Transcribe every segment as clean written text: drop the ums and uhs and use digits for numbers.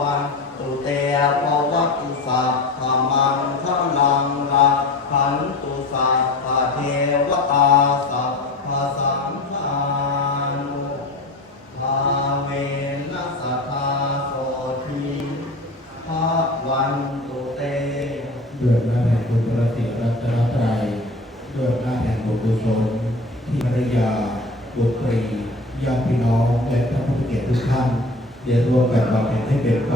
วันตุเตภวัตุสัพพมังคลังรักขันตุสัพพเทวตาสัพพสังฆานุภาเวนัสสทาโสทิภาวันตุเตด้วยอำนาจแห่งคุณพระศรีรัตนตรัยด้วยอำนาจแห่งบุญกุศลที่ภรรยาบุตรีญาติพี่น้องและท่านผู้เกียรติทุกท่านได้ร่วมกันบำเพ็ญให้เป็นไป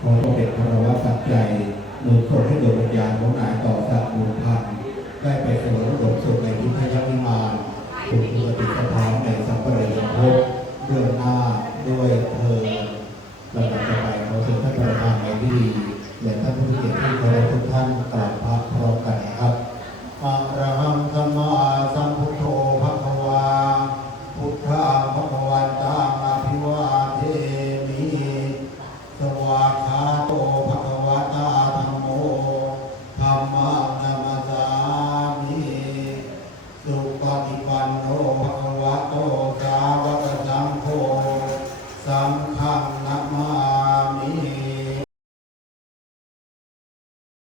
ขอต้องเป็นพระวสัจจัยหนุนส่งให้ดวงวิญญาณของนายต่อสัตว์บุญพันธ์ได้ไปสวยสมสุขในทิพยวิมานถูกปฏิสถานในสัมปรายภพเรื่องหน้าด้วยเธอลำดับต่อไปขอเชิญท่านประธานในพิธีและท่านผู้เกียรติที่เคารพทุกท่านกราบ